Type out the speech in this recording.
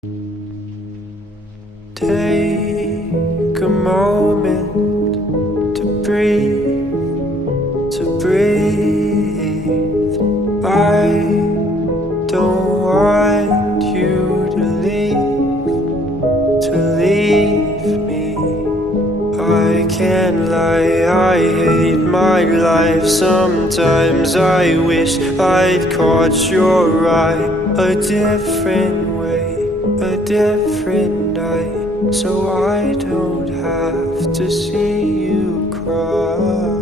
Take a moment to breathe, to breathe. I don't want you to leave me. I can't lie, I hate my life. Sometimes I wish I'd caught your eye a different way, a different night, so I don't have to see you cry.